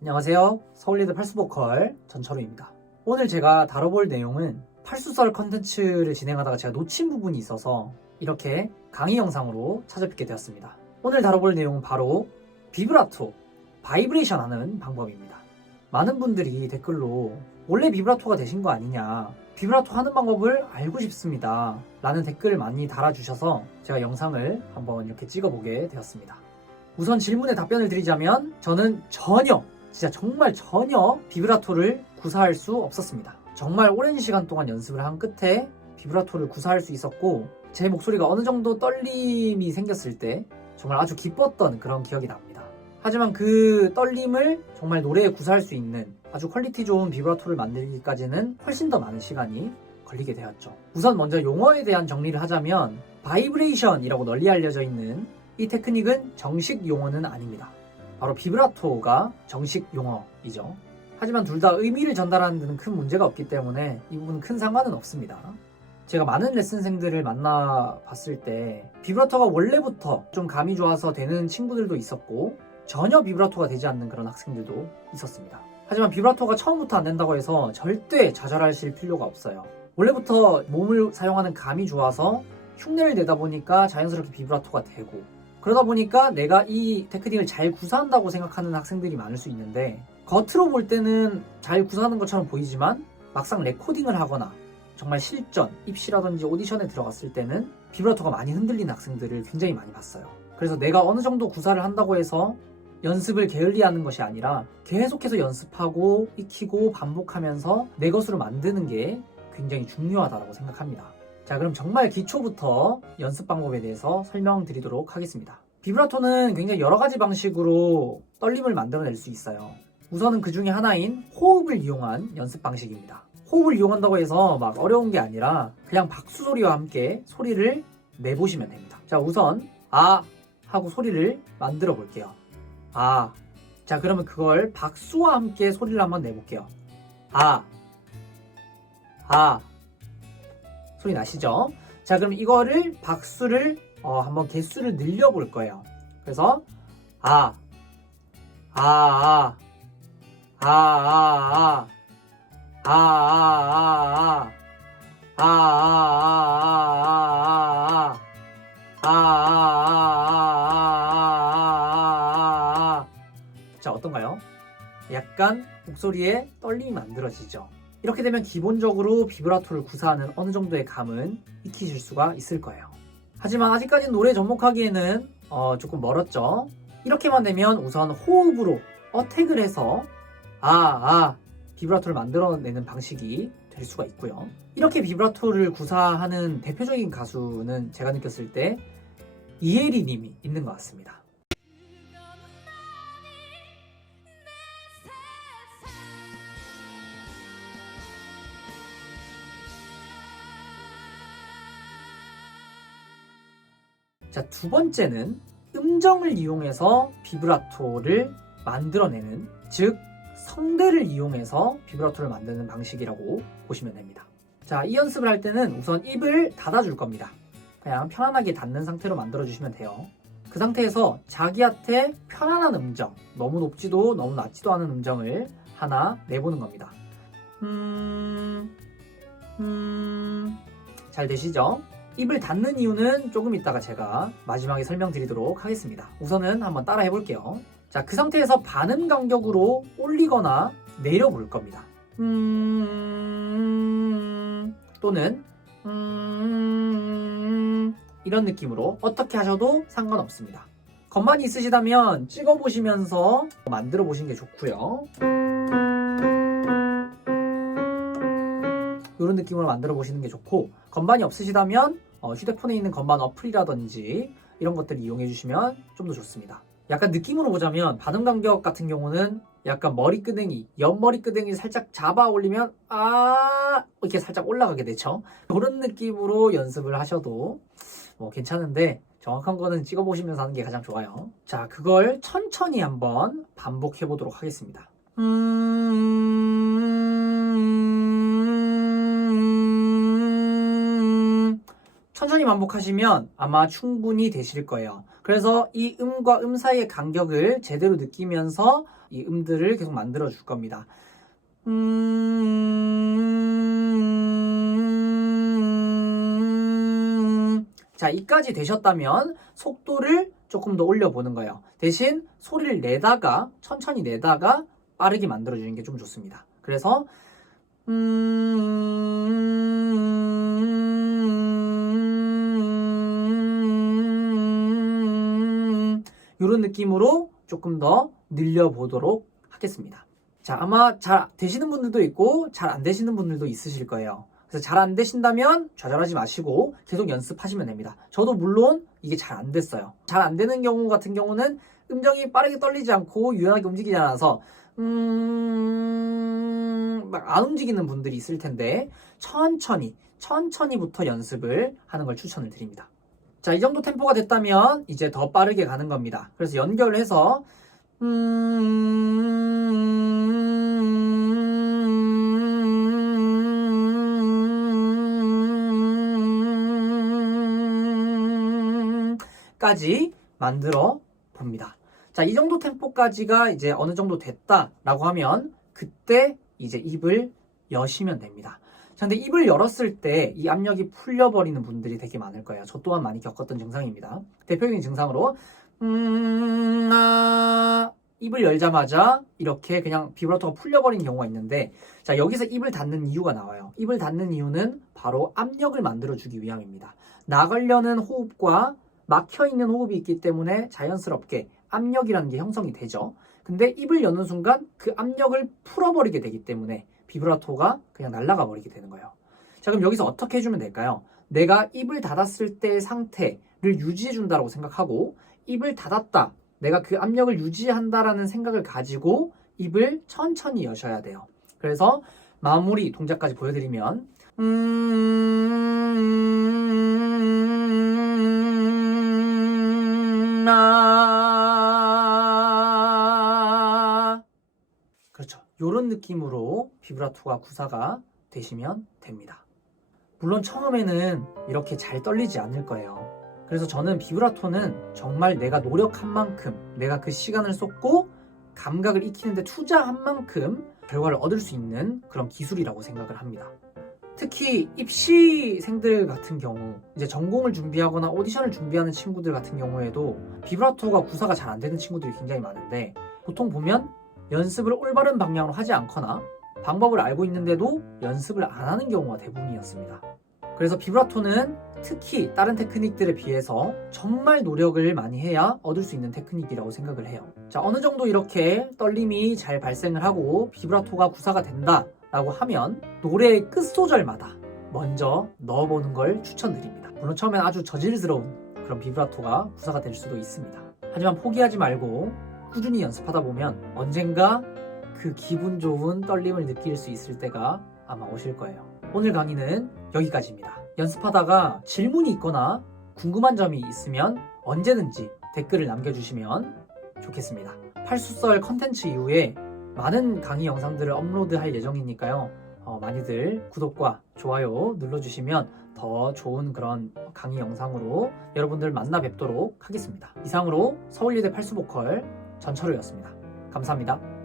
안녕하세요. 서울예대 팔수보컬 전철우입니다. 오늘 제가 다뤄볼 내용은 팔수설 컨텐츠를 진행하다가 제가 놓친 부분이 있어서 이렇게 강의 영상으로 찾아뵙게 되었습니다. 오늘 다뤄볼 내용은 바로 비브라토, 바이브레이션 하는 방법입니다. 많은 분들이 댓글로 원래 비브라토가 되신 거 아니냐, 비브라토 하는 방법을 알고 싶습니다 라는 댓글을 많이 달아주셔서 제가 영상을 한번 이렇게 찍어보게 되었습니다. 우선 질문에 답변을 드리자면 저는 진짜 정말 전혀 비브라토를 구사할 수 없었습니다. 정말 오랜 시간 동안 연습을 한 끝에 비브라토를 구사할 수 있었고, 제 목소리가 어느 정도 떨림이 생겼을 때 정말 아주 기뻤던 그런 기억이 납니다. 하지만 그 떨림을 정말 노래에 구사할 수 있는 아주 퀄리티 좋은 비브라토를 만들기까지는 훨씬 더 많은 시간이 걸리게 되었죠. 우선 먼저 용어에 대한 정리를 하자면, 바이브레이션이라고 널리 알려져 있는 이 테크닉은 정식 용어는 아닙니다. 바로 비브라토가 정식 용어이죠. 하지만 둘 다 의미를 전달하는 데는 큰 문제가 없기 때문에 이 부분은 큰 상관은 없습니다. 제가 많은 레슨생들을 만나봤을 때 비브라토가 원래부터 좀 감이 좋아서 되는 친구들도 있었고, 전혀 비브라토가 되지 않는 그런 학생들도 있었습니다. 하지만 비브라토가 처음부터 안 된다고 해서 절대 좌절하실 필요가 없어요. 원래부터 몸을 사용하는 감이 좋아서 흉내를 내다 보니까 자연스럽게 비브라토가 되고, 그러다 보니까 내가 이 테크닉을 잘 구사한다고 생각하는 학생들이 많을 수 있는데, 겉으로 볼 때는 잘 구사하는 것처럼 보이지만 막상 레코딩을 하거나 정말 실전, 입시라든지 오디션에 들어갔을 때는 비브라토가 많이 흔들리는 학생들을 굉장히 많이 봤어요. 그래서 내가 어느 정도 구사를 한다고 해서 연습을 게을리하는 것이 아니라 계속해서 연습하고 익히고 반복하면서 내 것으로 만드는 게 굉장히 중요하다고 생각합니다. 자, 그럼 정말 기초부터 연습 방법에 대해서 설명드리도록 하겠습니다. 비브라토는 굉장히 여러 가지 방식으로 떨림을 만들어낼 수 있어요. 우선은 그 중에 하나인 호흡을 이용한 연습 방식입니다. 호흡을 이용한다고 해서 막 어려운 게 아니라 그냥 박수 소리와 함께 소리를 내보시면 됩니다. 자, 우선 아 하고 소리를 만들어 볼게요. 아. 자, 그러면 그걸 박수와 함께 소리를 한번 내볼게요. 아. 아. 소리 나시죠? 자, 그럼 이거를 박수를 한번 개수를 늘려볼 거예요. 그래서 아, 아, 아, 아, 아, 아, 아, 아, 아, 아, 아, 아, 아. 자, 어떤가요? 약간 목소리에 떨림이 만들어지죠. 이렇게 되면 기본적으로 비브라토를 구사하는 어느 정도의 감은 익히실 수가 있을 거예요. 하지만 아직까지 노래에 접목하기에는 조금 멀었죠. 이렇게만 되면 우선 호흡으로 어택을 해서 비브라토를 만들어내는 방식이 될 수가 있고요. 이렇게 비브라토를 구사하는 대표적인 가수는 제가 느꼈을 때 이혜리 님이 있는 것 같습니다. 자, 두 번째는 음정을 이용해서 비브라토를 만들어내는, 즉 성대를 이용해서 비브라토를 만드는 방식이라고 보시면 됩니다. 자, 이 연습을 할 때는 우선 입을 닫아줄 겁니다. 그냥 편안하게 닫는 상태로 만들어주시면 돼요. 그 상태에서 자기한테 편안한 음정, 너무 높지도 너무 낮지도 않은 음정을 하나 내보는 겁니다. 잘 되시죠? 입을 닫는 이유는 조금 이따가 제가 마지막에 설명드리도록 하겠습니다. 우선은 한번 따라 해볼게요. 자, 그 상태에서 반음 간격으로 올리거나 내려볼 겁니다. 또는 이런 느낌으로 어떻게 하셔도 상관없습니다. 건반이 있으시다면 찍어보시면서 만들어 보시는 게 좋고요. 이런 느낌으로 만들어 보시는 게 좋고, 건반이 없으시다면 휴대폰에 있는 건반 어플이라든지 이런 것들을 이용해 주시면 좀 더 좋습니다. 약간 느낌으로 보자면 반음 간격 같은 경우는 약간 옆머리끄댕이 살짝 잡아 올리면 이렇게 살짝 올라가게 되죠. 그런 느낌으로 연습을 하셔도 괜찮은데, 정확한 거는 찍어보시면서 하는 게 가장 좋아요. 자, 그걸 천천히 한번 반복해 보도록 하겠습니다. 천천히 반복하시면 아마 충분히 되실 거예요. 그래서 이 음과 음 사이의 간격을 제대로 느끼면서 이 음들을 계속 만들어 줄 겁니다. 자, 이까지 되셨다면 속도를 조금 더 올려보는 거예요. 대신 소리를 내다가 천천히 내다가 빠르게 만들어주는 게 좀 좋습니다. 그래서 이런 느낌으로 조금 더 늘려보도록 하겠습니다. 자, 아마 잘 되시는 분들도 있고 잘 안 되시는 분들도 있으실 거예요. 그래서 잘 안 되신다면 좌절하지 마시고 계속 연습하시면 됩니다. 저도 물론 이게 잘 안 됐어요. 잘 안 되는 경우 같은 경우는 음정이 빠르게 떨리지 않고 유연하게 움직이지 않아서 막 안 움직이는 분들이 있을 텐데 천천히부터 연습을 하는 걸 추천을 드립니다. 자, 이 정도 템포가 됐다면 이제 더 빠르게 가는 겁니다. 그래서 연결을 해서 까지 만들어 봅니다. 자, 이 정도 템포까지가 이제 어느 정도 됐다라고 하면 그때 이제 입을 여시면 됩니다. 자, 근데 입을 열었을 때 이 압력이 풀려버리는 분들이 되게 많을 거예요. 저 또한 많이 겪었던 증상입니다. 대표적인 증상으로 입을 열자마자 이렇게 그냥 비브라토가 풀려버리는 경우가 있는데, 자, 여기서 입을 닫는 이유가 나와요. 입을 닫는 이유는 바로 압력을 만들어주기 위함입니다. 나가려는 호흡과 막혀있는 호흡이 있기 때문에 자연스럽게 압력이라는 게 형성이 되죠. 근데 입을 여는 순간 그 압력을 풀어버리게 되기 때문에 비브라토가 그냥 날아가 버리게 되는 거예요. 자, 그럼 여기서 어떻게 해주면 될까요? 내가 입을 닫았을 때의 상태를 유지해준다고 생각하고, 입을 닫았다, 내가 그 압력을 유지한다라는 생각을 가지고 입을 천천히 여셔야 돼요. 그래서 마무리 동작까지 보여드리면 그렇죠. 이런 느낌으로 비브라토가 구사가 되시면 됩니다. 물론 처음에는 이렇게 잘 떨리지 않을 거예요. 그래서 저는 비브라토는 정말 내가 노력한 만큼, 내가 그 시간을 쏟고 감각을 익히는데 투자한 만큼 결과를 얻을 수 있는 그런 기술이라고 생각을 합니다. 특히 입시생들 같은 경우, 이제 전공을 준비하거나 오디션을 준비하는 친구들 같은 경우에도 비브라토가 구사가 잘 안 되는 친구들이 굉장히 많은데, 보통 보면 연습을 올바른 방향으로 하지 않거나 방법을 알고 있는데도 연습을 안 하는 경우가 대부분이었습니다. 그래서 비브라토는 특히 다른 테크닉들에 비해서 정말 노력을 많이 해야 얻을 수 있는 테크닉이라고 생각을 해요. 자, 어느 정도 이렇게 떨림이 잘 발생을 하고 비브라토가 구사가 된다라고 하면 노래의 끝소절마다 먼저 넣어보는 걸 추천드립니다. 물론 처음엔 아주 저질스러운 그런 비브라토가 구사가 될 수도 있습니다. 하지만 포기하지 말고 꾸준히 연습하다 보면 언젠가 그 기분 좋은 떨림을 느낄 수 있을 때가 아마 오실 거예요. 오늘 강의는 여기까지입니다. 연습하다가 질문이 있거나 궁금한 점이 있으면 언제든지 댓글을 남겨주시면 좋겠습니다. 팔수썰 컨텐츠 이후에 많은 강의 영상들을 업로드할 예정이니까요. 많이들 구독과 좋아요 눌러주시면 더 좋은 그런 강의 영상으로 여러분들 만나 뵙도록 하겠습니다. 이상으로 서울예대 팔수보컬 전철우였습니다. 감사합니다.